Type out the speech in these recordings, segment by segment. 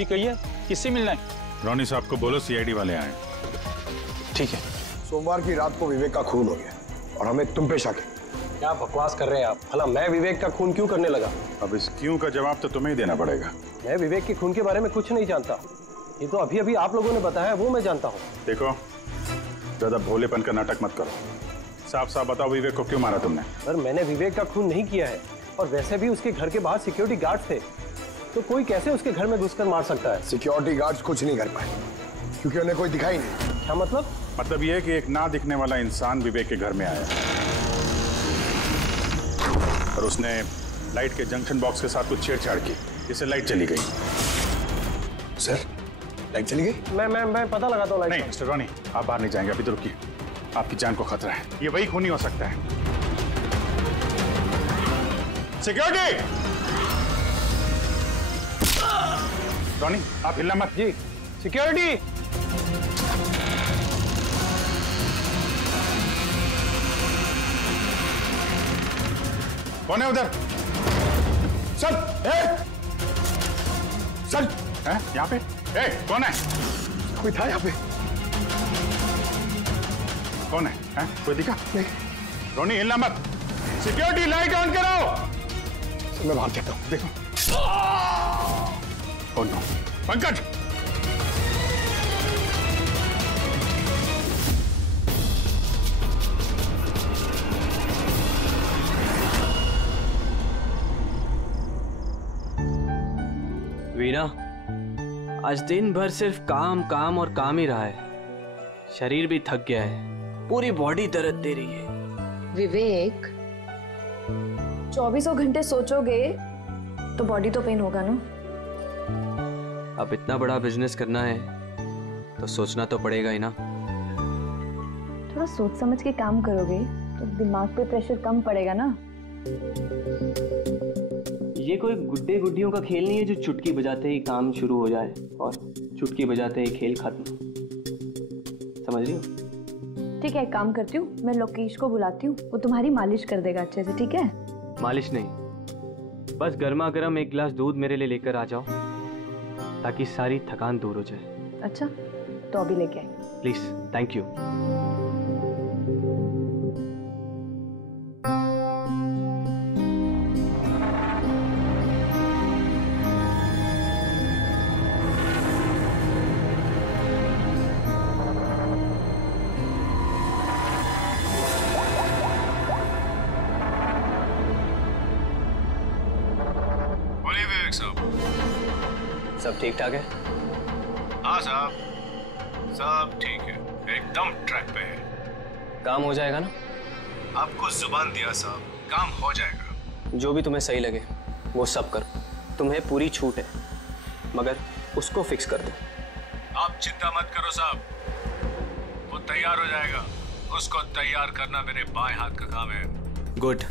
जी कहिए, किससे मिलना है? रोनी साहब को बोलो सीआईडी वाले आए। ठीक है। सोमवार की रात को विवेक का खून हो गया और हमें तुम पे शक है। क्या बकवास कर रहे हैं आप? भला मैं विवेक का खून क्यों करने लगा? अब इस क्यों का जवाब तो तुम्हें ही देना पड़ेगा। मैं विवेक के खून के बारे में कुछ नहीं जानता। ये तो अभी अभी आप लोगों ने बताया, वो मैं जानता हूँ। देखो, ज्यादा भोलेपन का नाटक मत करो। साफ साफ बताओ, विवेक को क्यों मारा तुमने? सर, मैंने विवेक का खून नहीं किया है, और वैसे भी उसके घर के बाहर सिक्योरिटी गार्ड थे, तो कोई कैसे उसके घर में घुसकर मार सकता है? सिक्योरिटी गार्ड्स कुछ नहीं कर पाए क्योंकि उन्हें कोई दिखाई नहीं। क्या मतलब? मतलब ये है कि एक ना दिखने वाला इंसान विवेक के घर में आया और उसने लाइट के जंक्शन बॉक्स के साथ कुछ छेड़छाड़ की, जिससे लाइट चली गई। सर, लाइट चली गई? मैं पता लगाता हूँ। नहीं मिस्टर रॉनी, आप बाहर नहीं जाएंगे, अभी तो रुकिए, आपकी जान को खतरा है। ये वही खूनी हो सकता है। सिक्योरिटी! रॉनी, आप हिलना मत। जी। सिक्योरिटी! कौन है उधर? सर, सर, यहाँ पे? कौन है? कोई था यहाँ पे? कौन है? कोई दिखा? नहीं। रोनी, हिलना मत। सिक्योरिटी, लाइट ऑन करो। सर, मैं बाहर जाता हूँ। देखो। Oh no, Pankaj! वीना, आज दिन भर सिर्फ काम काम और काम ही रहा है। शरीर भी थक गया है, पूरी बॉडी दर्द दे रही है। विवेक, 24 घंटे सोचोगे तो बॉडी तो पेन होगा ना। अब इतना बड़ा बिजनेस करना है तो सोचना तो पड़ेगा ही ना। थोड़ा सोच समझ के काम करोगे तो दिमाग पे प्रेशर कम पड़ेगा ना। ये कोई गुड्डे गुड्डियों का खेल नहीं है जो चुटकी बजाते ही काम शुरू हो जाए और चुटकी बजाते ही खेल खत्म। समझ रही हो? ठीक है, एक काम करती हूँ, मैं लोकेश को बुलाती हूँ, वो तुम्हारी मालिश कर देगा अच्छे से। ठीक है? मालिश नहीं, बस गर्मा गर्म एक गिलास दूध मेरे लिए लेकर आ जाओ ताकि सारी थकान दूर हो जाए। अच्छा, तो अभी लेके आए। Please, thank you. सब ठीक ठाक है? हाँ साहब, सब ठीक है, एकदम ट्रैक पे है। काम हो जाएगा ना? आपको जुबान दिया साहब, काम हो जाएगा। जो भी तुम्हें सही लगे वो सब करो, तुम्हें पूरी छूट है, मगर उसको फिक्स कर दो। आप चिंता मत करो साहब, वो तैयार हो जाएगा। उसको तैयार करना मेरे बाएं हाथ का काम है। गुड।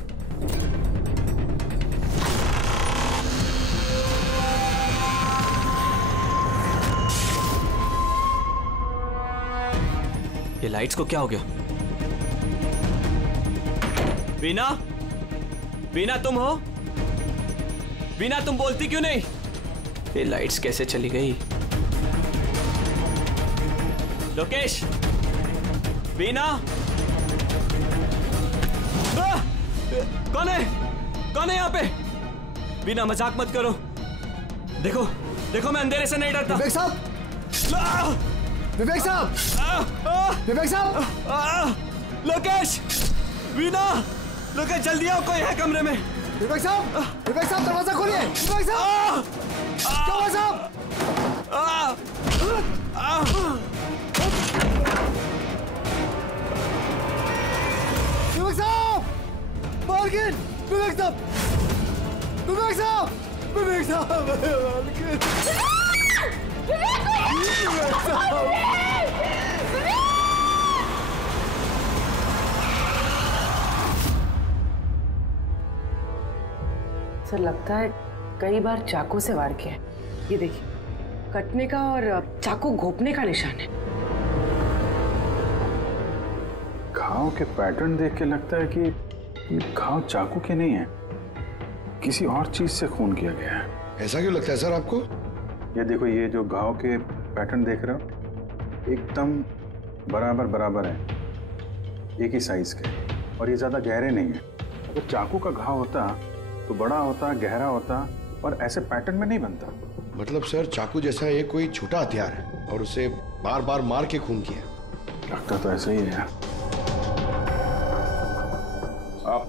ये लाइट्स को क्या हो गया? वीना, वीना तुम हो? वीना, तुम बोलती क्यों नहीं? ये लाइट्स कैसे चली गई? लोकेश, वीना, कौन है? कौन है यहाँ पे? वीना, मजाक मत करो। देखो, देखो, मैं अंधेरे से नहीं डरता। विवेक साहब! विवेक साहब! विवेक साहब! लोकेश! वीना! लोकेश, जल्दी आओ, कोई है कमरे में। विवेक साहब! विवेक साहब, दरवाजा खोलिए! विवेक साहब! क्या हुआ साहब? विवेक साहब! मार्गिन! विवेक साहब! विवेक साहब! विवेक साहब! विवेक साहब! सर, लगता है कई बार चाकू से वार किया है। ये देखिए, कटने का और चाकू घोंपने का निशान है। घाव के पैटर्न देख के लगता है कि ये घाव चाकू के नहीं है, किसी और चीज से खून किया गया है। ऐसा क्यों लगता है सर आपको? ये देखो, ये जो घाव के पैटर्न देख रहे हो एकदम बराबर बराबर है, एक ही साइज के, और ये ज़्यादा गहरे नहीं है। अगर चाकू का घाव होता तो बड़ा होता, गहरा होता, और ऐसे पैटर्न में नहीं बनता। मतलब सर चाकू जैसा ये कोई छोटा हथियार है और उसे बार बार मार के खून किया। लगता तो ऐसा ही है। आप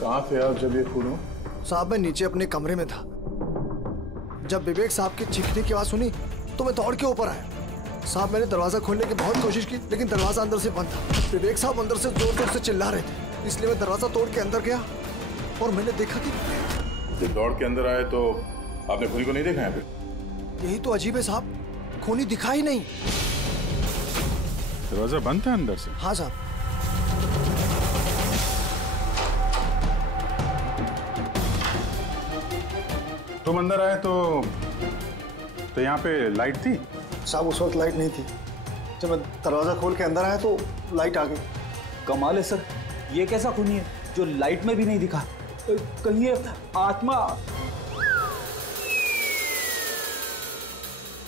कहाँ थे आप जब ये खून हो? साहब मैं नीचे अपने कमरे में था। जब विवेक साहब की चीखने की आवाज सुनी तो मैं दौड़ के ऊपर आया। साहब मैंने दरवाजा खोलने की बहुत कोशिश की, लेकिन दरवाजा अंदर से बंद था। विवेक साहब अंदर से जोर जोर से चिल्ला रहे थे, इसलिए मैं दरवाजा तोड़ के अंदर गया और मैंने देखा कि जब दौड़ के अंदर आए तो आपने खूनी को नहीं देखा यहाँ पे? यही तो अजीब है साहब, खूनी दिखा ही नहीं। दरवाजा बंद था अंदर से? हाँ साहब। तुम अंदर आए तो यहाँ पे लाइट थी? साहब उस वक्त लाइट नहीं थी। जब मैं दरवाजा खोल के अंदर आया तो लाइट आ गई। कमाल है सर, ये कैसा खूनी है जो लाइट में भी नहीं दिखा? कहीं ये आत्मा?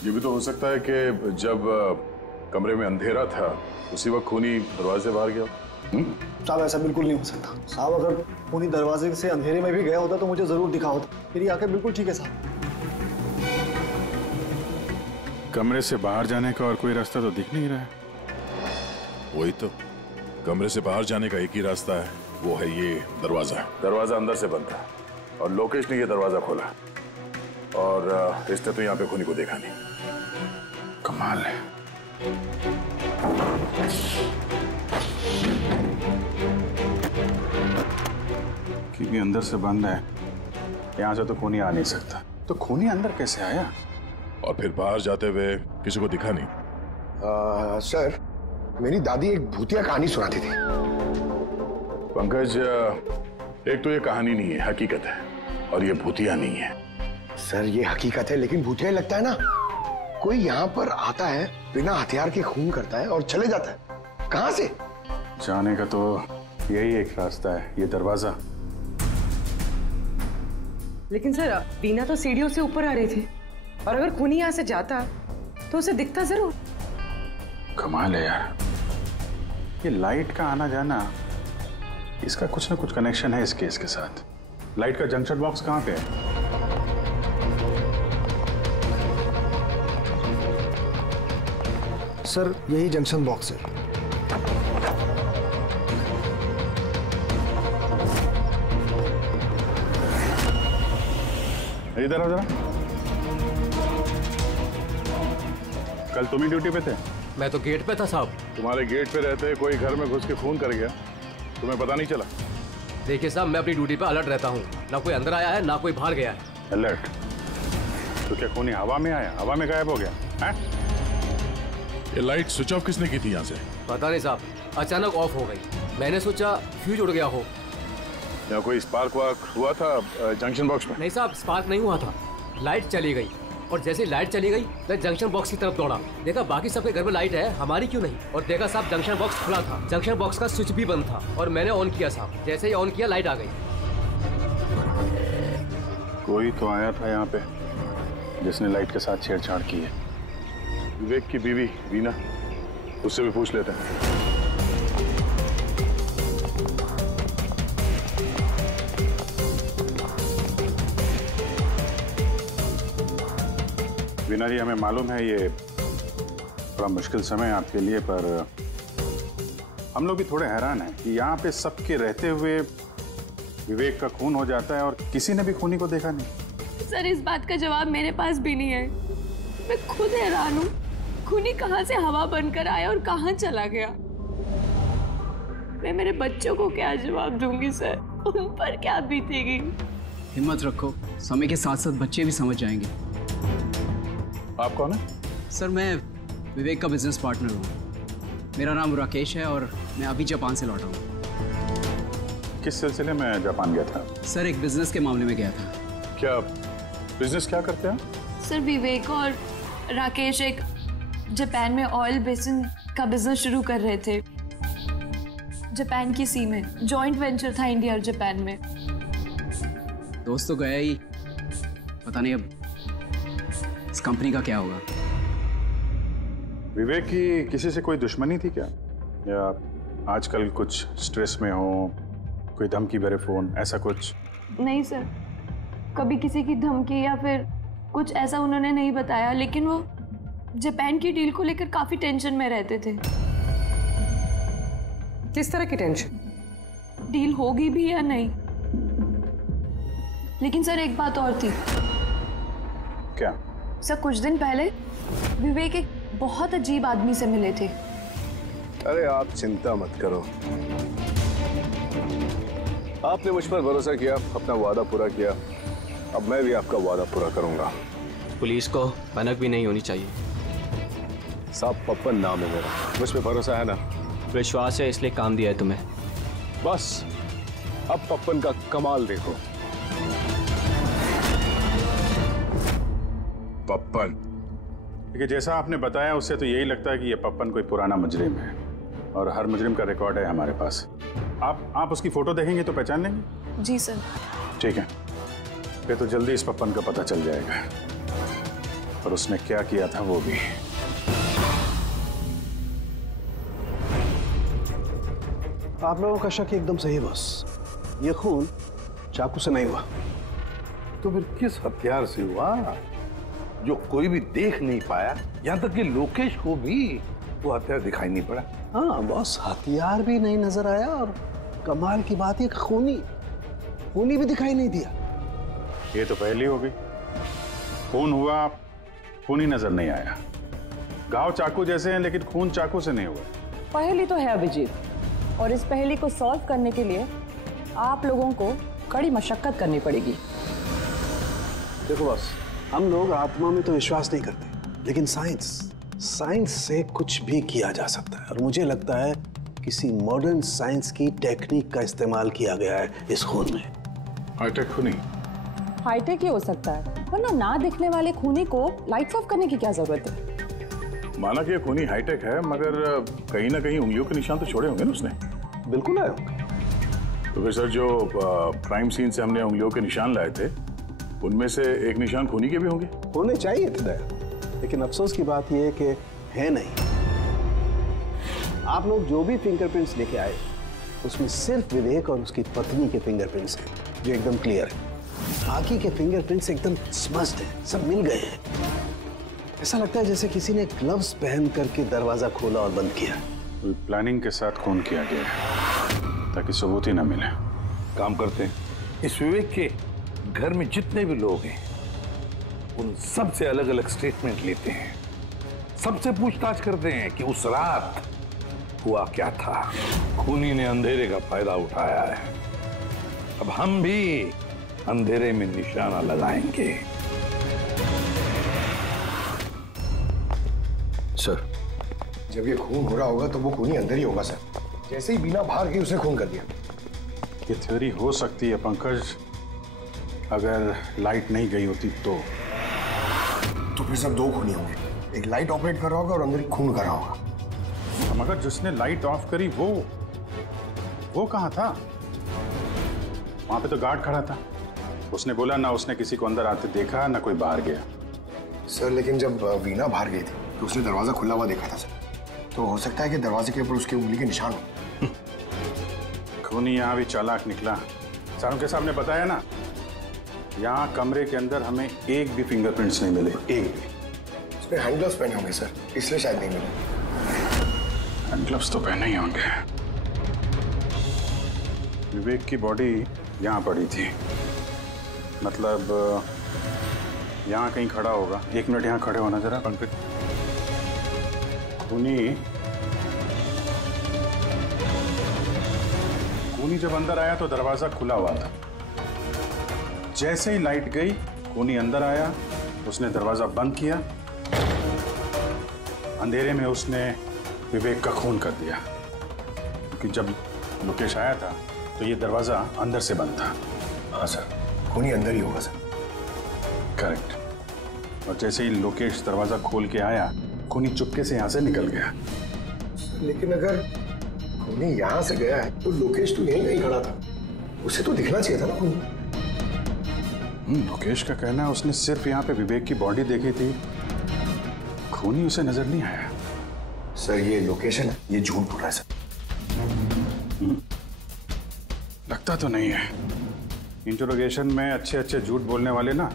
ये भी तो हो सकता है कि जब कमरे में अंधेरा था उसी वक्त खूनी दरवाजे से बाहर गया। साहब ऐसा बिल्कुल नहीं हो सकता। साहब अगर खूनी दरवाजे से अंधेरे में भी गया होता तो मुझे जरूर दिखा होता। मेरी आंखें बिल्कुल ठीक है साहब। कमरे से बाहर जाने का और कोई रास्ता तो दिख नहीं रहा है। वही तो, कमरे से बाहर जाने का एक ही रास्ता है, वो है ये दरवाजा। दरवाजा अंदर से बंद था और लोकेश ने ये दरवाजा खोला, और इसने तो यहाँ पे खूनी को देखा नहीं। कमाल है। क्योंकि अंदर से बंद है, यहाँ से तो खूनी आ नहीं सकता। तो खूनी अंदर कैसे आया? और फिर बाहर जाते हुए किसी को दिखा नहीं? सर मेरी दादी एक भूतिया कहानी सुनाती थी। पंकज, एक तो ये कहानी नहीं है, हकीकत है, और ये भूतिया नहीं है। सर ये हकीकत है लेकिन भूतिया ही लगता है ना। कोई यहाँ पर आता है, बिना हथियार के खून करता है और चले जाता है। कहाँ से? जाने का तो यही एक रास्ता है, ये दरवाजा। लेकिन सर बीना तो सीढ़ियों से ऊपर आ रही थी, और अगर खूनी यहाँ से जाता तो उसे दिखता जरूर। कमाल है यार, ये लाइट का आना जाना, इसका कुछ ना कुछ कनेक्शन है इस केस के साथ। लाइट का जंक्शन बॉक्स कहाँ पे है? सर यही जंक्शन बॉक्स है। इधर आओ जरा। कल तुम ही ड्यूटी पे थे? मैं तो गेट पे था साहब। तुम्हारे गेट पे रहते कोई घर में घुस के खून कर गया, तुम्हें पता नहीं चला? देखिए साहब, मैं अपनी ड्यूटी पे अलर्ट रहता हूँ, ना कोई अंदर आया है ना कोई बाहर गया है। अलर्ट? तो क्या खूनी हवा में आया, हवा में गायब हो गया है? ये लाइट स्विच ऑफ किसने की थी यहाँ से? पता नहीं साहब, अचानक ऑफ हो गई। मैंने सोचा फ्यूज उड़ गया हो। या कोई स्पार्क वार्क हुआ था जंक्शन बॉक्स में? नहीं साहब, स्पार्क नहीं हुआ था, लाइट चली गई, और जैसे लाइट चली गई मैं जंक्शन बॉक्स की तरफ दौड़ा। देखा बाकी सबके घर में लाइट है, हमारी क्यों नहीं? और देखा साहब जंक्शन बॉक्स खुला था, जंक्शन बॉक्स का स्विच भी बंद था, और मैंने ऑन किया साहब। जैसे ही ऑन किया लाइट आ गई। कोई तो आया था यहाँ पे जिसने लाइट के साथ छेड़छाड़ की है। विवेक की बीवी वीना, उससे भी पूछ लेते हैं। वीना जी, हमें मालूम है ये बड़ा मुश्किल समय है आपके लिए, पर हम लोग भी थोड़े हैरान हैं कि यहाँ पे सबके रहते हुए विवेक का खून हो जाता है और किसी ने भी खूनी को देखा नहीं। सर इस बात का जवाब मेरे पास भी नहीं है। मैं खुद हैरान हूँ, खूनी कहाँ से हवा बनकर आया और कहाँ चला गया। मैं मेरे बच्चों को क्या जवाब दूंगी सर, उन पर क्या बीतेगी? हिम्मत रखो, समय के साथ साथ बच्चे भी समझ जाएंगे। आप कौन है? सर मैं विवेक का बिजनेस पार्टनर हूँ। मेरा नाम राकेश है और मैं अभी जापान से लौटा हूँ। किस सिलसिले में जापान गया था? सर एक बिजनेस के मामले में गया था। क्या बिजनेस क्या करते हैं? सर विवेक और राकेश एक जापान में ऑयल बेसिन का बिजनेस शुरू कर रहे थे, जापान की सी में। जॉइंट वेंचर था इंडिया और जापान में। दोस्त तो गया ही, पता नहीं अब कंपनी का क्या होगा? विवेक की किसी से कोई दुश्मनी थी क्या, या आजकल कुछ स्ट्रेस में हो, कोई धमकी भरे फोन, ऐसा कुछ? नहीं सर, कभी किसी की धमकी या फिर कुछ ऐसा उन्होंने नहीं बताया, लेकिन वो जापान की डील को लेकर काफी टेंशन में रहते थे। किस तरह की टेंशन? डील होगी भी या नहीं। लेकिन सर एक बात और थी। क्या? सर कुछ दिन पहले विवेक एक बहुत अजीब आदमी से मिले थे। अरे आप चिंता मत करो, आपने मुझ पर भरोसा किया, अपना वादा पूरा किया, अब मैं भी आपका वादा पूरा करूंगा। पुलिस को भनक भी नहीं होनी चाहिए। साहब पप्पन नाम है मेरा, मुझ पे भरोसा है ना? विश्वास है, इसलिए काम दिया है तुम्हें। बस अब पप्पन का कमाल देखो। पप्पन? देखिए, जैसा आपने बताया उससे तो यही लगता है कि ये पप्पन कोई पुराना मुजरिम है, और हर मुजरिम का रिकॉर्ड है हमारे पास। आप उसकी फोटो देखेंगे तो पहचान लेंगे? जी सर। ठीक है, फिर तो जल्दी इस पप्पन का पता चल जाएगा, और उसने क्या किया था वो भी। आप लोगों का शक एकदम सही है बॉस, ये खून चाकू से नहीं हुआ। तो फिर किस हथियार से हुआ जो कोई भी देख नहीं पाया, यहाँ तक कि लोकेश को भी वो हथियार दिखाई नहीं पड़ा? हाँ बॉस, हथियार भी नहीं नजर आया, और कमाल की बात है खूनी भी दिखाई नहीं दिया। ये तो पहली हो गई, खून हुआ, खून ही नजर नहीं आया। घाव चाकू जैसे हैं लेकिन खून चाकू से नहीं हुआ। पहेली तो है अभिजीत, और इस पहेली को सॉल्व करने के लिए आप लोगों को कड़ी मशक्कत करनी पड़ेगी। देखो बॉस, हम लोग आत्मा में तो विश्वास नहीं करते, लेकिन साइंस से कुछ भी किया जा सकता है, और मुझे लगता है किसी मॉडर्न साइंस की टेक्निक का इस्तेमाल किया गया है इस खून में। हाईटेक खूनी? हाईटेक ही हो सकता है, वरना ना दिखने वाले खूनी को लाइट्स ऑफ करने की क्या जरूरत है? माना कि ये खूनी हाईटेक है, मगर कहीं ना कहीं उंगलियों के निशान तो छोड़े होंगे ना उसने? बिल्कुल आए होंगे। तो फिर सर, जो क्राइम सीन से हमने उंगलियों के निशान लाए थे, उनमें से एक निशान खूनी के भी होंगे? होने चाहिए थे दया, लेकिन अफसोस की बात यह है कि है नहीं। आप लोग जो भी फिंगरप्रिंट्स लेके आए, उसमें सिर्फ विवेक और उसकी पत्नी के फिंगरप्रिंट्स हैं, जो एकदम क्लियर है। बाकी के फिंगरप्रिंट्स एकदम स्मज्ड हैं, सब मिल गए हैं। ऐसा लगता है जैसे किसी ने ग्लव्स पहन करके दरवाजा खोला और बंद किया। प्लानिंग के साथ खून किया गया है, ताकि सबूत ही ना मिले। काम करते हैं, इस विवेक के घर में जितने भी लोग हैं, उन सब से अलग अलग स्टेटमेंट लेते हैं, सबसे पूछताछ करते हैं कि उस रात हुआ क्या था। खूनी ने अंधेरे का फायदा उठाया है, अब हम भी अंधेरे में निशाना लगाएंगे। सर, जब ये खून हो रहा होगा तो वो खूनी अंदर ही होगा सर। जैसे ही बीना बाहर गई उसने खून कर दिया। ये थ्योरी हो सकती है पंकज, अगर लाइट नहीं गई होती तो फिर सब दो खूनी होंगे, एक लाइट ऑपरेट कर रहा होगा और अंदर ही खून कर रहा होगा। मगर जिसने लाइट ऑफ करी वो कहाँ था? वहां पे तो गार्ड खड़ा था, उसने बोला ना उसने किसी को अंदर आते देखा ना कोई बाहर गया। सर लेकिन जब वीना बाहर गई थी तो उसने दरवाजा खुला हुआ देखा था सर, तो हो सकता है कि दरवाजे के ऊपर उसकी उंगली के निशान हो। खूनी यहाँ भी चालाक निकला। सारों के सामने बताया ना, यहाँ कमरे के अंदर हमें एक भी फिंगरप्रिंट्स नहीं मिले, एक भी। उसने हैंड ग्लव्स पहने होंगे सर, इसलिए शायद नहीं मिले। हैंड ग्लव्स तो पहने ही होंगे। विवेक की बॉडी यहाँ पड़ी थी, मतलब यहाँ कहीं खड़ा होगा। एक मिनट यहाँ खड़े होना जरा पंकज। खूनी जब अंदर आया तो दरवाजा खुला हुआ था। जैसे ही लाइट गई, खूनी अंदर आया, उसने दरवाजा बंद किया, अंधेरे में उसने विवेक का खून कर दिया। क्योंकि जब लोकेश आया था तो ये दरवाजा अंदर से बंद था। हाँ सर, खूनी अंदर ही होगा सर। करेक्ट। और जैसे ही लोकेश दरवाजा खोल के आया, खूनी चुपके से यहाँ से निकल गया। लेकिन अगर खूनी यहाँ से गया है तो लोकेश तो यहीं कहीं खड़ा था, उसे तो दिखना चाहिए था ना खूनी। लोकेश का कहना है उसने सिर्फ यहाँ पे विवेक की बॉडी देखी थी खूनी उसे नजर नहीं आया। सर ये लोकेशन है, ये झूठ बोल रहा है सर। लगता तो नहीं है। इंटरोगेशन में अच्छे अच्छे झूठ बोलने वाले ना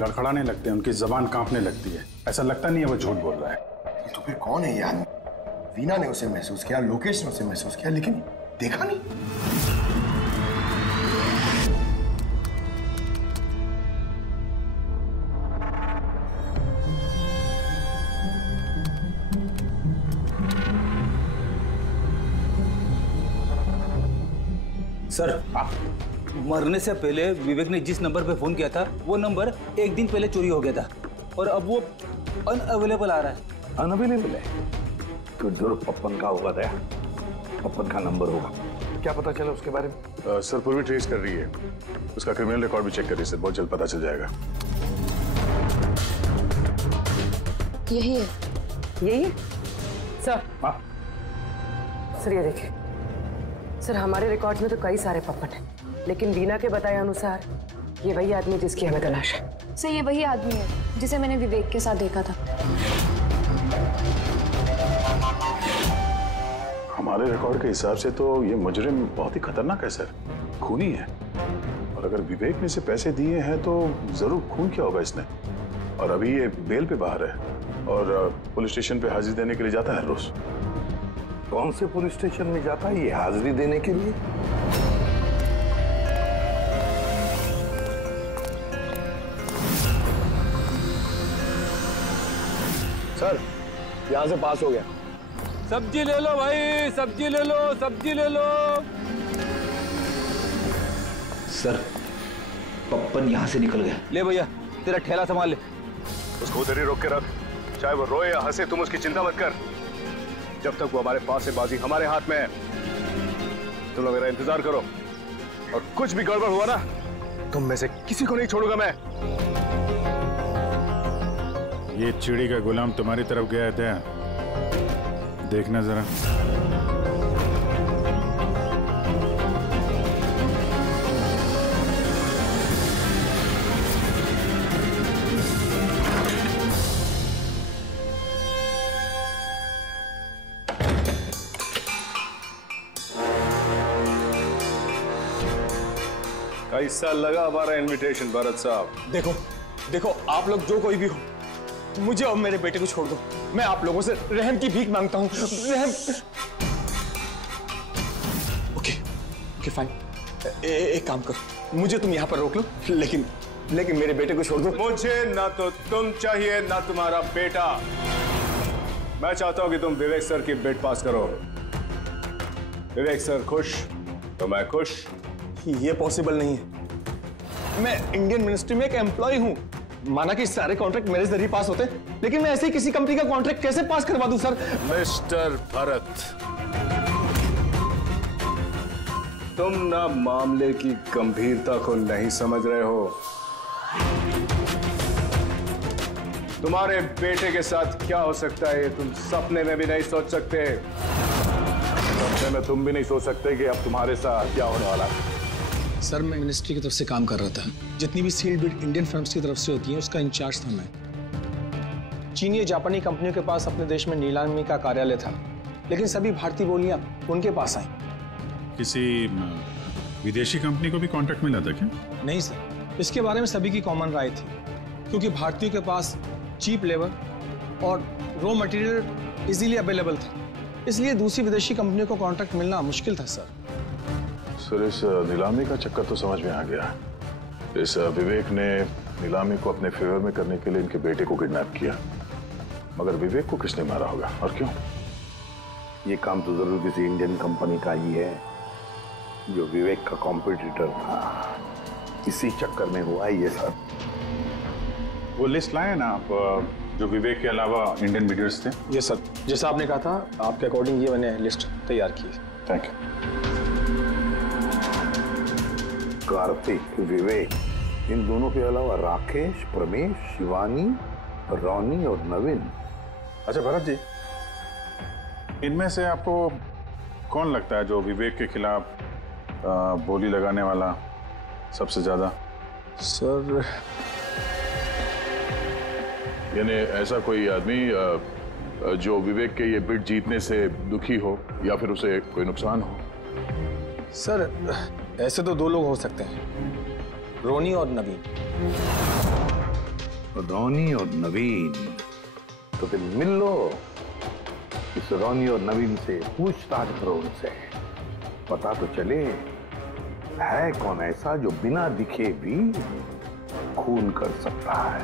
लड़खड़ाने लगते हैं, उनकी जबान कांपने लगती है। ऐसा लगता नहीं है वो झूठ बोल रहा है। तो फिर कौन है ये आदमी? वीना ने उसे महसूस किया, लोकेश ने उसे महसूस किया, लेकिन देखा नहीं। सर, मरने से पहले विवेक ने जिस नंबर पे फोन किया था वो नंबर एक दिन पहले चोरी हो गया था और अब वो अनअवेलेबल आ रहा है। अनअवेलेबल है तो जरूर पप्पन का होगा। दया, पप्पन का नंबर होगा। क्या पता चला उसके बारे में? सर पूरी ट्रेस कर रही है, उसका क्रिमिनल रिकॉर्ड भी चेक करिए सर, बहुत जल्द पता चल जाएगा। यही है, यही है सर। सर ये देखिए सर, हमारे रिकॉर्ड में तो कई सारे पप्पन हैं, लेकिन वीना के बताए अनुसार ये वही आदमी जिसकी हमें तलाश है। सर ये वही आदमी है जिसे मैंने विवेक के साथ देखा था। हमारे रिकॉर्ड के हिसाब से तो ये मुजरिम बहुत ही खतरनाक है सर, खूनी है। और अगर विवेक ने इसे पैसे दिए हैं तो जरूर खून किया होगा इसने। और अभी ये बेल पे बाहर है और पुलिस स्टेशन पे हाजिरी देने के लिए जाता है रोज। कौन से पुलिस स्टेशन में जाता है ये हाजिरी देने के लिए? सर यहां से पास हो गया। सब्जी ले लो भाई, सब्जी ले लो, सब्जी ले लो। सर पप्पन यहाँ से निकल गया। ले भैया तेरा ठेला संभाल ले। उसको उधर ही रोक के रख, चाहे वो रोए या हंसे, तुम उसकी चिंता मत कर। जब तक वो हमारे पास है, बाजी हमारे हाथ में है। तुम लोग मेरा इंतजार करो और कुछ भी गड़बड़ हुआ ना, तुम में से किसी को नहीं छोड़ूंगा मैं। ये चिड़ी का गुलाम तुम्हारी तरफ गया था, देखना जरा। कैसा लगा हमारा इनविटेशन भरत साहब? देखो देखो, आप लोग जो कोई भी हो, मुझे और मेरे बेटे को छोड़ दो। मैं आप लोगों से रहम की भीख मांगता हूँ। रहम। Okay fine. एक काम करो, मुझे तुम यहाँ पर रोक लो, लेकिन मेरे बेटे को छोड़ दो। मुझे ना तो तुम चाहिए ना तुम्हारा बेटा। मैं चाहता हूँ कि तुम विवेक सर की बिड पास करो। विवेक सर खुश तो मैं खुश। ये पॉसिबल नहीं है। मैं इंडियन मिनिस्ट्री में एक एम्प्लॉय हूँ। माना कि सारे कॉन्ट्रैक्ट मेरे जरिए पास होते, लेकिन मैं ऐसे ही किसी कंपनी का कॉन्ट्रैक्ट कैसे पास करवा दूं सर? मिस्टर भरत, तुम ना मामले की गंभीरता को नहीं समझ रहे हो। तुम्हारे बेटे के साथ क्या हो सकता है, तुम सपने में भी नहीं सोच सकते। सपने में तुम भी नहीं सोच सकते कि अब तुम्हारे साथ क्या होने वाला है। सर मैं मिनिस्ट्री की तरफ से काम कर रहा था। जितनी भी सील्ड बिड इंडियन फर्म्स की तरफ से होती हैं, उसका इंचार्ज था मैं। चीनी या जापानी कंपनियों के पास अपने देश में नीलामी का कार्यालय था, लेकिन सभी भारतीय बोलियां उनके पास आई। किसी विदेशी कंपनी को भी कॉन्ट्रैक्ट मिला था क्या? नहीं सर, इसके बारे में सभी की कॉमन राय थी, क्योंकि भारतीयों के पास चीप लेबर और रॉ मटेरियल इजीली अवेलेबल था, इसलिए दूसरी विदेशी कंपनियों को कॉन्ट्रैक्ट मिलना मुश्किल था सर। सर इस नीलामी का चक्कर तो समझ में आ गया। इस विवेक ने नीलामी को अपने फेवर में करने के लिए इनके बेटे को किडनैप किया, मगर विवेक को किसने मारा होगा और क्यों? ये काम तो जरूर किसी इंडियन कंपनी का ही है जो विवेक का कॉम्पिटिटर था। इसी चक्कर में हुआ ही है सर। वो लिस्ट लाए ना आप, जो विवेक के अलावा इंडियन मीडियर्स थे? ये सर, जैसा आपने कहा था, आपके अकॉर्डिंग ये मैंने लिस्ट तैयार की। Thank you. कार्तिक, विवेक, इन दोनों के अलावा राकेश, प्रमेश, शिवानी, रोनी और नवीन। अच्छा भरत जी, इनमें से आपको कौन लगता है जो विवेक के खिलाफ बोली लगाने वाला सबसे ज्यादा? सर यानी ऐसा कोई आदमी जो विवेक के ये बिड जीतने से दुखी हो या फिर उसे कोई नुकसान हो? सर ऐसे तो दो लोग हो सकते हैं, रोनी और नवीन। रोनी और नवीन? तो फिर मिल लो, इस रोनी और नवीन से पूछताछ करो, उनसे पता तो चले है कौन ऐसा जो बिना दिखे भी खून कर सकता है।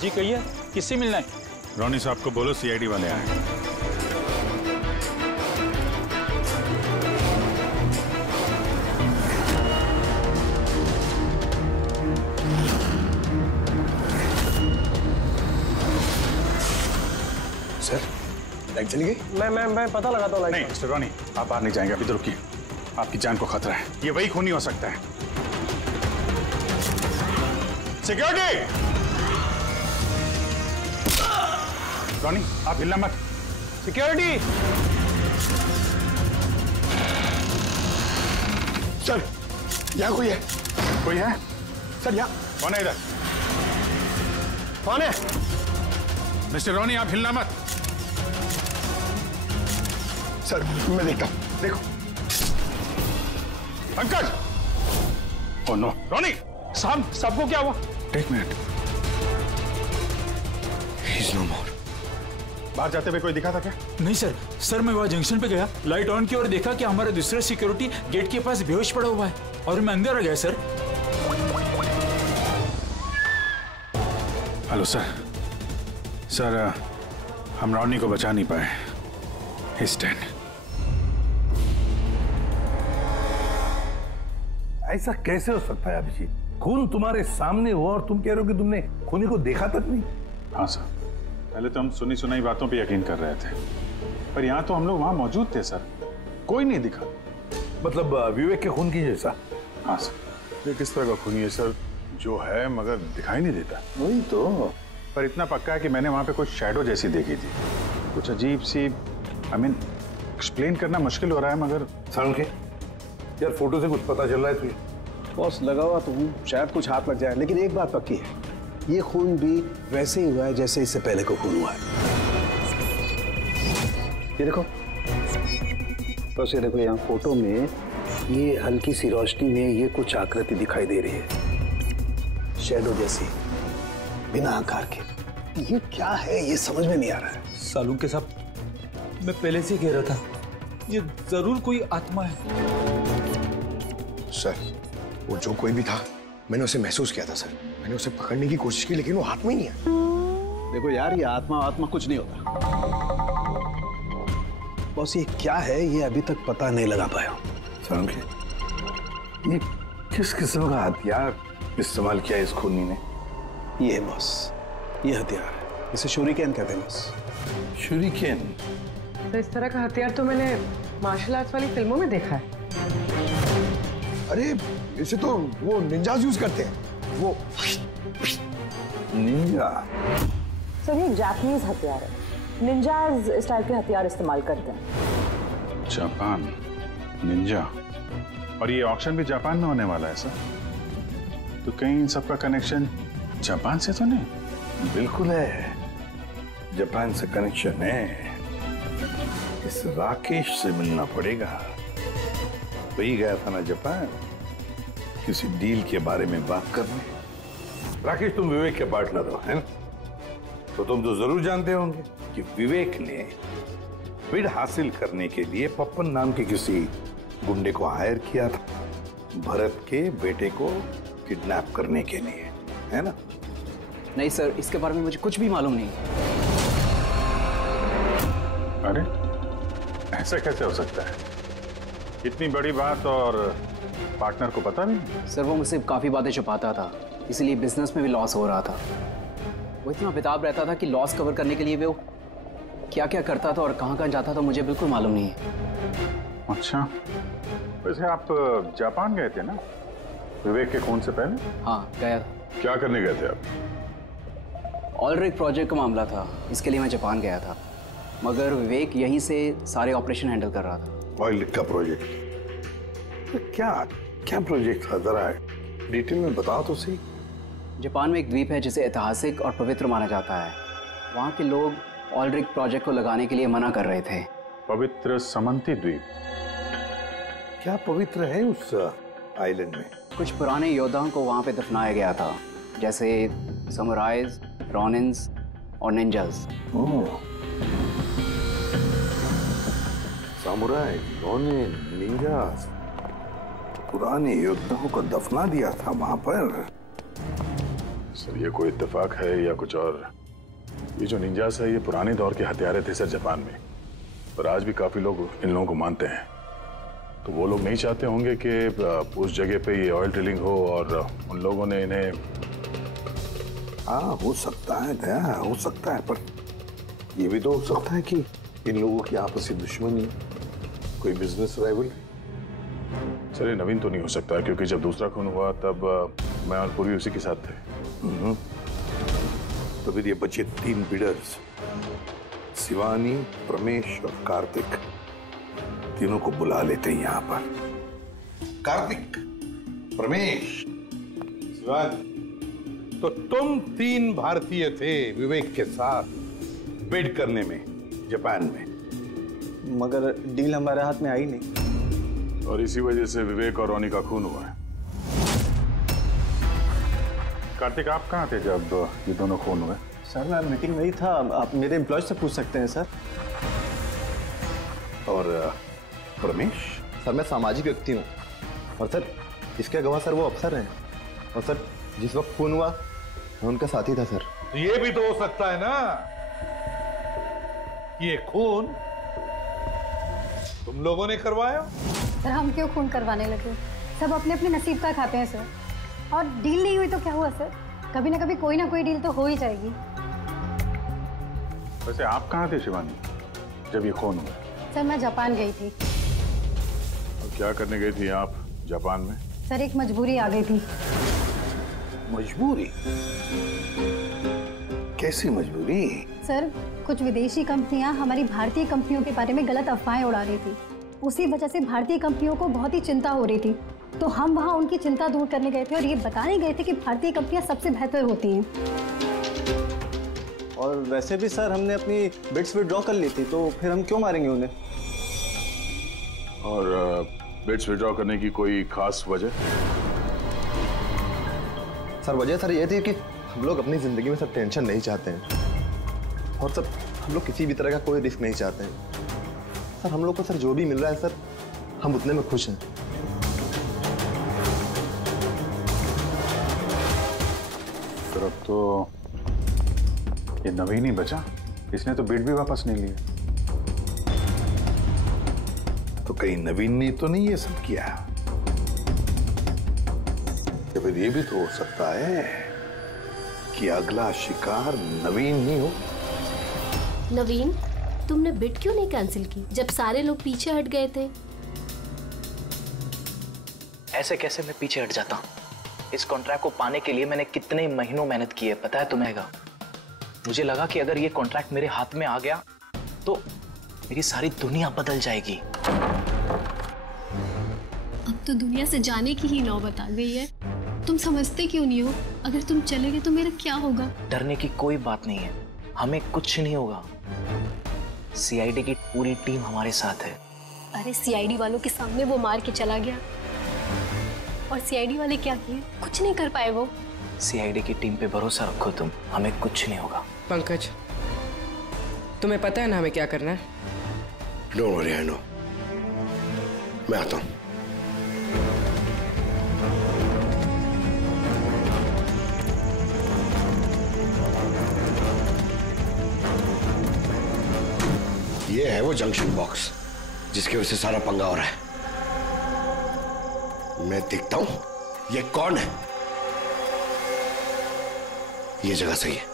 जी कहिए, किससे मिलना है? रोनी साहब को बोलो सीआईडी वाले आए। सर लाइट चली गई? मैं पता लगाता हूँ। नहीं मिस्टर रोनी, आप बाहर नहीं जाएंगे, अभी तो रुकिए, आपकी जान को खतरा है, ये वही खूनी हो सकता है। सिक्योरिटी! रोनी आप हिलना मत। सिक्योरिटी! सर यहाँ कोई है? कोई है? सर यहाँ कौन है इधर? कौन है? मिस्टर रोनी आप हिलना मत। सर मैं देखता हूँ, देखो। पंकज! ओह नो, रोनी! साहब, सबको क्या हुआ? एक मिनट। He's no more. बाहर जाते हुए कोई दिखा था क्या? नहीं सर मैं वहाँ जंक्शन पे गया, लाइट ऑन की और देखा कि हमारा दूसरा सिक्योरिटी गेट के पास बेहोश पड़ा हुआ है और मैं अंदर आ गया सर। हेलो सर, हम रोनी को बचा नहीं पाए। He's dead. ऐसा कैसे हो सकता है अभिजीत? खून तुम्हारे सामने हुआ और तुम कह रहे हो कि तुमने खूनी को देखा तक नहीं? हाँ सर, पहले तो हम सुनी सुनाई बातों पे यकीन कर रहे थे, पर यहाँ तो हम लोग वहां मौजूद थे सर, कोई नहीं दिखा। मतलब विवेक के खून की जैसा? हाँ सर। ये किस तरह का खूनी है सर, जो है मगर दिखाई नहीं देता? वही तो। पर इतना पक्का है कि मैंने वहां पे कुछ शैडो जैसी देखी थी, कुछ अजीब सी, एक्सप्लेन करना मुश्किल हो रहा है मगर। साउंड के यार, फोटो से कुछ पता चल रहा है तुझे? बॉस लगा हुआ तो हूँ, शायद कुछ हाथ लग जाए, लेकिन एक बात पक्की है, ये खून भी वैसे ही हुआ है जैसे इससे पहले को खून हुआ है। ये देखो, बस ये देखो, यहाँ फोटो में ये हल्की सी रोशनी में ये कुछ आकृति दिखाई दे रही है, शैडो जैसी, बिना आकार के। ये क्या है, ये समझ में नहीं आ रहा है। सालू के साथ मैं पहले से कह रहा था, ये जरूर कोई आत्मा है। सर वो जो कोई भी था, मैंने उसे महसूस किया था सर, मैंने उसे पकड़ने की कोशिश की लेकिन वो हाथ में ही नहीं आया। देखो यार, ये आत्मा कुछ नहीं होता। बॉस ये क्या है, ये अभी तक पता नहीं लगा पाया। ये किस किस्म का हथियार इस्तेमाल किया इस खूनी ने? ये है बॉस, ये हथियार है, इसे शूरिकेन कहते हैं बॉस। शूरिकेन? तो इस तरह का हथियार तो मैंने मार्शल आर्ट्स वाली फिल्मों में देखा है। अरे इसे तो वो निंजाज यूज करते हैं, वो निंजा। सर ये जापानीज हथियार है, निंजाज इस टाइप के हथियार इस्तेमाल करते हैं। जापान निंजा, और ये ऑक्शन भी जापान में होने वाला है सर, तो कहीं इन सबका कनेक्शन जापान से तो नहीं? बिल्कुल है, जापान से कनेक्शन है। इस राकेश से मिलना पड़ेगा। वही गया था ना जापान, किसी डील के बारे में बात करने। राकेश तुम विवेक के पार्टनर हो, है ना? तो तुम तो जरूर जानते होंगे कि विवेक ने बिड हासिल करने के लिए पप्पन नाम के किसी गुंडे को हायर किया था, भरत के बेटे को किडनैप करने के लिए, है ना? नहीं सर, इसके बारे में मुझे कुछ भी मालूम नहीं। अरे ऐसा कैसे हो सकता है? इतनी बड़ी बात और पार्टनर को पता नहीं? सर वो मुझसे काफ़ी बातें छुपाता था, इसलिए बिजनेस में भी लॉस हो रहा था। वो इतना बेताब रहता था कि लॉस कवर करने के लिए वो क्या क्या करता था और कहाँ कहाँ जाता था मुझे बिल्कुल मालूम नहीं है। अच्छा, वैसे आप जापान गए थे ना विवेक के खून से पहले? हाँ गया था। क्या करने गए थे आप? ऑयल रिग प्रोजेक्ट का मामला था, इसके लिए मैं जापान गया था, मगर विवेक यहीं से सारे ऑपरेशन हैंडल कर रहा था। ऑयल रिग का प्रोजेक्ट? तो क्या क्या प्रोजेक्ट था, जरा डिटेल में बताओ तो सही। जापान में एक द्वीप है जिसे ऐतिहासिक और पवित्र माना जाता है। वहाँ के लोग ऑलरिक प्रोजेक्ट को लगाने के लिए मना कर रहे थे। पवित्र समंती द्वीप, क्या पवित्र है उस आइलैंड में? कुछ पुराने योद्धाओं को वहाँ पे दफनाया गया था, जैसे समुराइज, रॉनिन्स और निंजास। सामुराई, रॉनिन, निंजास, पुराने योद्धाओं को दफना दिया था वहां पर। सर ये कोई इत्तेफाक है या कुछ और? ये जो निंजास है ये पुराने दौर के हथियारे थे सर जापान में, पर आज भी काफी लोग इन लोगों को मानते हैं। तो वो लोग नहीं चाहते होंगे कि उस जगह पे ये ऑयल ड्रिलिंग हो और उन लोगों ने इन्हें। हाँ हो सकता है दया, हो सकता है, पर ये भी तो हो सकता है कि इन लोगों की आपसी दुश्मनी, कोई बिजनेस राइवल। सर ये नवीन तो नहीं हो सकता, क्योंकि जब दूसरा खून हुआ तब मैं और पूरी उसी के साथ थे। तो फिर ये बचे 3 बिडर्स, शिवानी, प्रमेश और कार्तिक, तीनों को बुला लेते हैं यहाँ पर। कार्तिक, प्रमेश, शिवानी, तो तुम 3 भारतीय थे विवेक के साथ बिड करने में जापान में, मगर डील हमारे हाथ में आई नहीं, और इसी वजह से विवेक और रोनी का खून हुआ है। कार्तिक आप कहाँ थे जब ये दोनों खून हुए? सर मैं मीटिंग में ही था, आप मेरे एम्प्लॉय से पूछ सकते हैं सर। और प्रमेश? सर मैं सामाजिक व्यक्ति हूँ, और सर इसके गवाह सर वो अफसर हैं, और सर जिस वक्त खून हुआ मैं उनका साथी था सर। तो ये भी तो हो सकता है ना कि ये खून तुम लोगों ने करवाया। सर हम क्यों खून करवाने लगे? सब अपने अपने नसीब का खाते हैं सर, और डील नहीं हुई तो क्या हुआ सर, कभी ना कभी कोई ना कोई डील तो हो ही जाएगी। वैसे आप कहाँ थे शिवानी जब ये खून हुआ? सर मैं जापान गई थी। और क्या करने गई थी आप जापान में? सर एक मजबूरी आ गई थी। मजबूरी? कैसी मजबूरी? सर कुछ विदेशी कंपनियां हमारी भारतीय कंपनियों के बारे में गलत अफवाहें उड़ा रही थी, उसी वजह से भारतीय कंपनियों को बहुत ही चिंता हो रही थी। तो हम वहां उनकी चिंता दूर करने गए थे और ये बताने गए थे कि भारतीय कंपनियां सबसे बेहतर होती हैं। और वैसे भी सर हमने अपनी बिड्स विड्रॉ कर ली थी, तो फिर हम क्यों मारेंगे उन्हें? और बिड्स विड्रॉ करने की कोई खास वजह? सर वजह सर ये थी कि हम लोग अपनी जिंदगी में सर टेंशन नहीं चाहते हैं, और सर हम लोग किसी भी तरह का कोई रिस्क नहीं चाहते हैं। सर हम लोग को सर जो भी मिल रहा है सर हम उतने में खुश हैं। सर अब तो ये नवीन ही बचा, इसने तो बिड भी वापस नहीं लिया। तो कहीं नवीन ने तो नहीं ये सब किया? या फिर ये भी तो हो सकता है कि अगला शिकार नवीन ही हो। नवीन, तुमने बिड क्यों नहीं कैंसिल की जब सारे लोग पीछे हट गए थे? ऐसे कैसे मैं पीछे हट जाता? इस कॉन्ट्रैक्ट को पाने के लिए मैंने कितने महीनों मेहनत की है पता है तुम्हें? मुझे लगा कि अगर ये कॉन्ट्रैक्ट मेरे हाथ में आ गया तो मेरी सारी दुनिया बदल जाएगी। अब तो दुनिया से जाने की ही नौबत आ गई है। तुम समझते क्यों नहीं हो? अगर तुम चले गए तो मेरा क्या होगा? डरने की कोई बात नहीं है, हमें कुछ नहीं होगा। सीआईडी की पूरी टीम हमारे साथ है। अरे सीआईडी वालों के सामने वो मार के चला गया, और सीआईडी वाले क्या किए? कुछ नहीं कर पाए वो। सीआईडी की टीम पे भरोसा रखो तुम, हमें कुछ नहीं होगा। पंकज, तुम्हें पता है ना हमें क्या करना है? Don't worry, I know. मैं आता हूं। ये है वो जंक्शन बॉक्स जिसकी वजह से सारा पंगा हो रहा है। मैं देखता हूं ये कौन है। ये जगह सही है।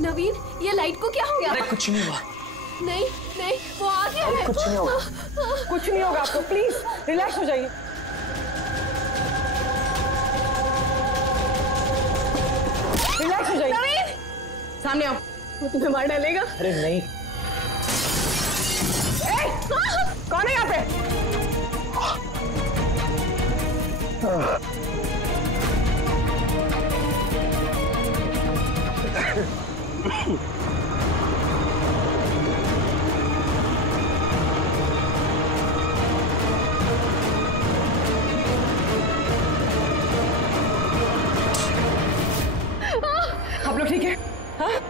नवीन, ये लाइट को क्या हो गया? अरे कुछ नहीं हुआ। नहीं नहीं, वो आ गया है। कुछ नहीं होगा, कुछ नहीं होगा आपको, प्लीज रिलैक्स हो जाइए। रिलैक्स हो जाइए। नवीन, सामने आओ, वो तुम्हें मार डालेगा। अरे नहीं। कौन है यहाँ पे? आप लोग ठीक है? हाँ?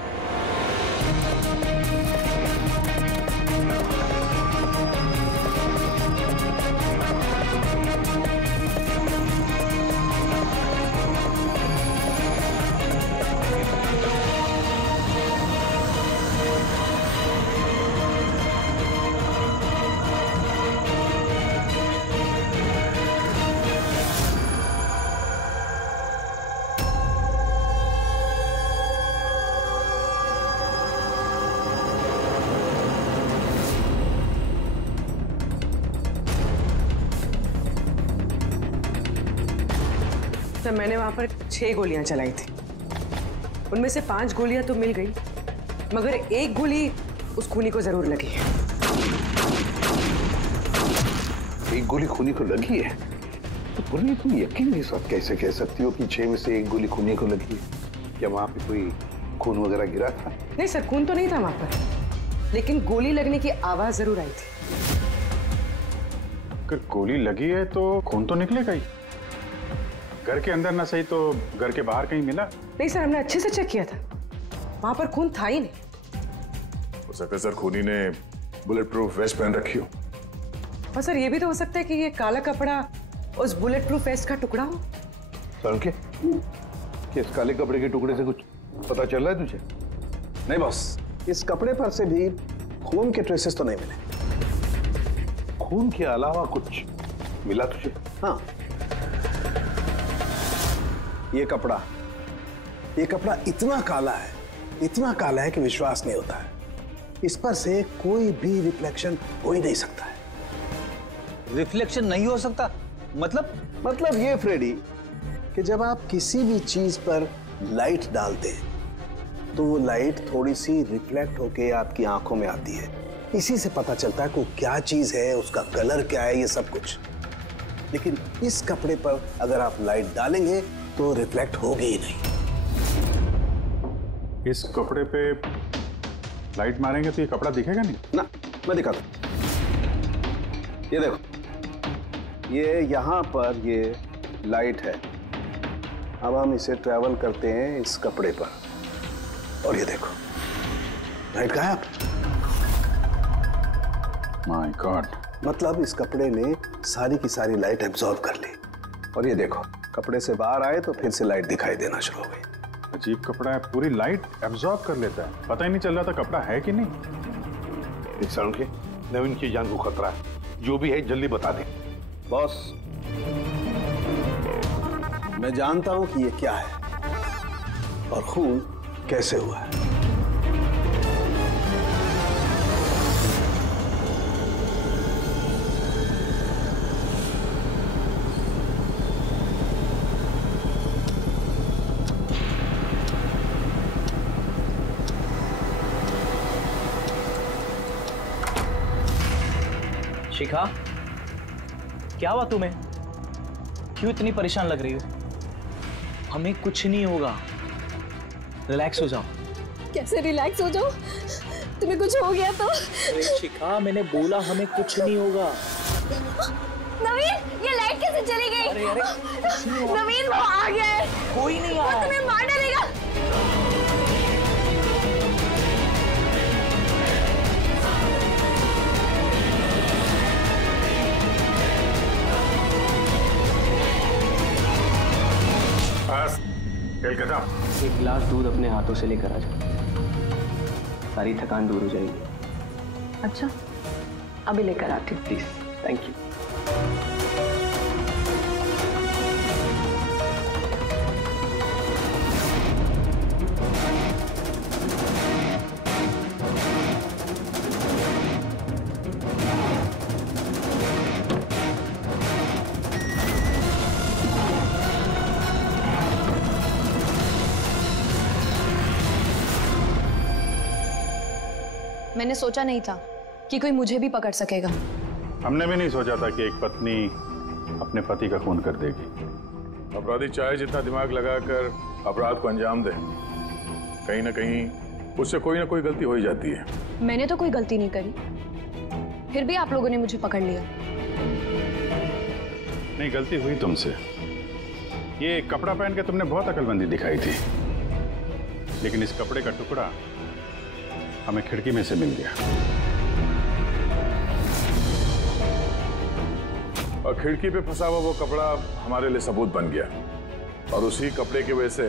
सर, मैंने वहां पर 6 गोलियां चलाई थी। उनमें से 5 गोलियां तो मिल गई, मगर एक गोली उस खूनी को जरूर लगी है। एक गोली खूनी को लगी है? तो पूरी तुम यकीन के साथ कैसे कह सकती हो कि 6 में से एक गोली खूनी को लगी है? क्या वहां पे कोई खून वगैरह गिरा था? नहीं सर, खून तो नहीं था वहां पर, लेकिन गोली लगने की आवाज जरूर आई थी। अगर गोली लगी है तो खून तो निकलेगा ही। घर के अंदर ना सही तो घर के बाहर कहीं मिला? नहीं सर, हमने अच्छे से चेक किया था, वहां पर खून था ही नहीं। हो सकता है सर खूनी ने बुलेट प्रूफ वेस्ट पहन रखी हो। और सर, ये भी तो हो सकता है कि ये काला कपड़ा उस बुलेट प्रूफ वेस्ट का टुकड़ा हो। सर के इस काले कपड़े के टुकड़े से कुछ पता चल रहा है तुझे? नहीं बॉस, इस कपड़े पर से भी खून के ट्रेसेस तो नहीं मिले। खून के अलावा कुछ मिला तुझे? हाँ, ये कपड़ा इतना काला है कि विश्वास नहीं होता है। इस पर से कोई भी रिफ्लेक्शन हो ही नहीं सकता है। रिफ्लेक्शन नहीं हो सकता? मतलब ये फ्रेडी कि जब आप किसी भी चीज पर लाइट डालते हैं तो वो लाइट थोड़ी सी रिफ्लेक्ट होके आपकी आंखों में आती है। इसी से पता चलता है कि वो क्या चीज है, उसका कलर क्या है, ये सब कुछ। लेकिन इस कपड़े पर अगर आप लाइट डालेंगे तो रिफ्लेक्ट होगी ही नहीं। इस कपड़े पे लाइट मारेंगे तो ये कपड़ा दिखेगा नहीं ना। मैं दिखाता हूं, ये देखो, ये यहां पर ये लाइट है। अब हम इसे ट्रैवल करते हैं इस कपड़े पर, और ये देखो लाइट गायब। माय गॉड, मतलब इस कपड़े ने सारी की सारी लाइट एब्जॉर्ब कर ली। और ये देखो, कपड़े से बाहर आए तो फिर से लाइट दिखाई देना शुरू हो गई। अजीब कपड़ा है, पूरी लाइट एब्जॉर्ब कर लेता है। पता ही नहीं चल रहा था कपड़ा है कि नहीं। इंसान के नवीन की जान को खतरा है, जो भी है जल्दी बता दे। बॉस, मैं जानता हूं कि ये क्या है और खून कैसे हुआ है। शिखा, क्या हुआ तुम्हें? क्यों इतनी परेशान लग रही हो? हमें कुछ नहीं होगा, रिलैक्स हो जाओ। कैसे रिलैक्स हो जाओ? तुम्हें कुछ हो गया तो? अरे शिखा, मैंने बोला हमें कुछ नहीं होगा। नवीन, ये लाइट कैसे चली गई? अरे नवीन, वो आ गया है। कोई नहीं वो आया। तुम्हें मार डालेगा। एक गिलास दूध अपने हाथों से लेकर आ जाओ, सारी थकान दूर हो जाएगी। अच्छा, अभी लेकर आती हूँ। Please, thank you. मैंने सोचा नहीं था कि कोई मुझे भी पकड़ सकेगा। हमने भी नहीं सोचा था कि एक पत्नी अपने पति का खून कर देगी। अपराधी चाहे जितना दिमाग लगाकर अपराध को अंजाम दे, कहीं ना कहीं उससे कोई ना कोई गलती हो ही जाती है। मैंने तो कोई गलती नहीं करी, फिर भी आप लोगों ने मुझे पकड़ लिया। नहीं, गलती हुई तुमसे। ये कपड़ा पहन के तुमने बहुत अकलमंदी दिखाई थी, लेकिन इस कपड़े का टुकड़ा हमें खिड़की में से मिल गया। और खिड़की पे फंसा हुआ वो कपड़ा हमारे लिए सबूत बन गया, और उसी कपड़े की वजह से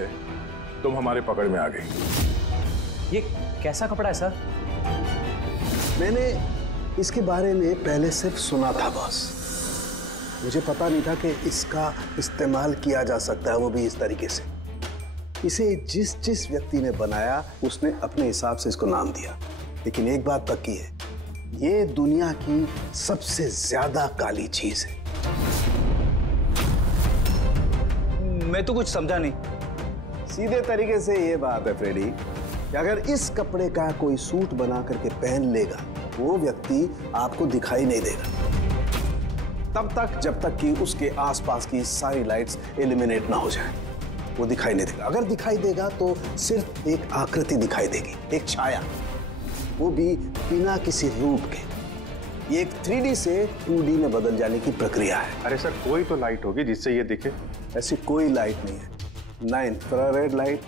तुम हमारे पकड़ में आ गई। ये कैसा कपड़ा है सर? मैंने इसके बारे में पहले सिर्फ सुना था बॉस। मुझे पता नहीं था कि इसका इस्तेमाल किया जा सकता है, वो भी इस तरीके से। इसे जिस जिस व्यक्ति ने बनाया उसने अपने हिसाब से इसको नाम दिया, लेकिन एक बात पक्की है, ये दुनिया की सबसे ज्यादा काली चीज है। मैं तो कुछ समझा नहीं। सीधे तरीके से ये बात है फ्रेडी कि अगर इस कपड़े का कोई सूट बना करके पहन लेगा, वो व्यक्ति आपको दिखाई नहीं देगा तब तक जब तक कि उसके आसपास की सारी लाइट्स एलिमिनेट ना हो जाए। वो दिखाई नहीं देगा। अगर दिखाई देगा तो सिर्फ एक आकृति दिखाई देगी, एक छाया, वो भी बिना किसी रूप के। ये एक 3D से 2D में बदल जाने की प्रक्रिया है। अरे सर, कोई तो लाइट होगी जिससे ये दिखे। ऐसी कोई लाइट नहीं है, ना इंफ्रारेड लाइट,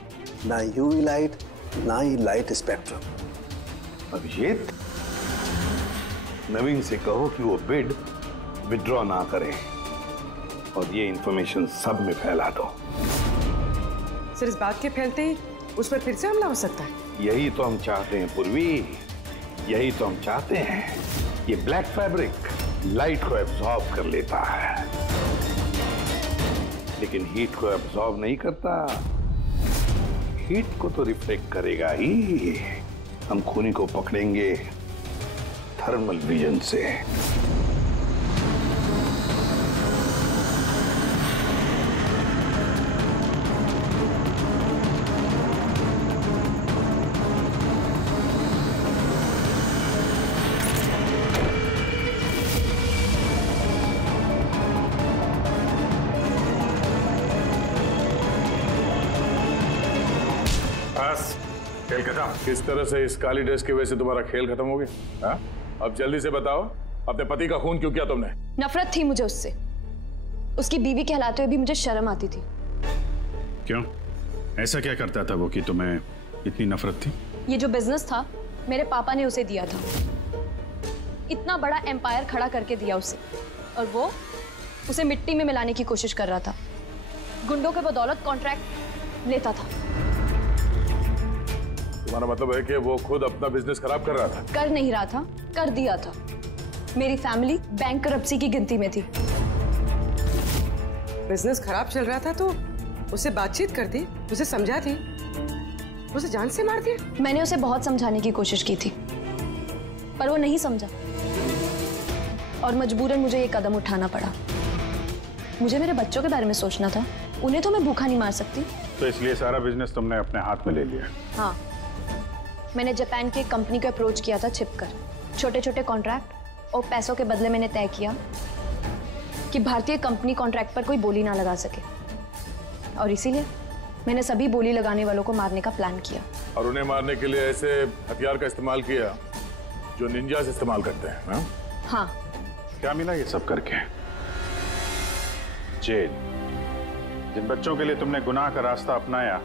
ना यूवी लाइट, ना ही लाइट स्पेक्ट्रम। अब ये नवीन से कहो कि वो बिड विड्रॉ ना करे और ये इंफॉर्मेशन सब में फैला दो। सर, इस बात के फैलते ही उस पर फिर से हमला हो सकता है। यही तो हम चाहते हैं पूर्वी, यही तो हम चाहते हैं। ये ब्लैक फैब्रिक लाइट को एब्जॉर्ब कर लेता है, लेकिन हीट को एब्जॉर्ब नहीं करता। हीट को तो रिफ्लेक्ट करेगा ही। हम खूनी को पकड़ेंगे थर्मल विजन से। खेल खत्म। किस तरह से इस काली ड्रेस की वजह से तुम्हारा खेल खत्म हो गया? अब जल्दी से बताओ, अपने पति का खून क्यों किया तुमने? नफरत थी मुझे उससे। उसकी बीवी कहलाते हुए भी मुझे शर्म आती थी। क्यों? ऐसा क्या करता था वो कि तुम्हें इतनी नफरत थी? ये जो बिजनेस था मेरे पापा ने उसे दिया था। इतना बड़ा एम्पायर खड़ा करके दिया उसे, और वो उसे मिट्टी में मिलाने की कोशिश कर रहा था। गुंडों के बदौलत कॉन्ट्रैक्ट लेता था। तुम्हारा मतलब है कि वो खुद अपना बिजनेस खराब कर रहा था? कर नहीं रहा था, कर दिया था। मेरी फैमिली बैंकरप्सी की गिनती में थी। बिजनेस खराब चल रहा था तो उससे बातचीत करती, उसे समझाती, उसे जान से मार दिया। मैंने उसे बहुत समझाने की कोशिश की थी, पर वो नहीं समझा, और मजबूरन मुझे ये कदम उठाना पड़ा। मुझे मेरे बच्चों के बारे में सोचना था, उन्हें तो मैं भूखा नहीं मार सकती। तो इसलिए सारा बिजनेस तुमने अपने हाथ में ले लिया? हाँ, मैंने जापान की एक कंपनी को अप्रोच किया था छिपकर। छोटे छोटे कॉन्ट्रैक्ट और पैसों के बदले मैंने तय किया कि भारतीय कंपनी कॉन्ट्रैक्ट पर कोई बोली ना लगा सके, और इसीलिए मैंने सभी बोली लगाने वालों को मारने का प्लान किया। और उन्हें मारने के लिए ऐसे हथियार का इस्तेमाल किया जो निंजास इस्तेमाल करते हैं? हाँ। क्या मिला ये सब करके? जेल। जिन बच्चों के लिए तुमने गुनाह का रास्ता अपनाया,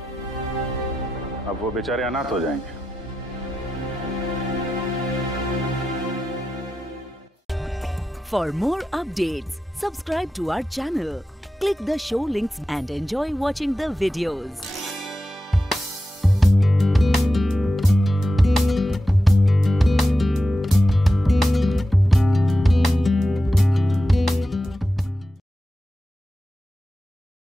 अब वो बेचारे अनाथ हो जाएंगे। For more updates, subscribe to our channel, click the show links and enjoy watching the videos.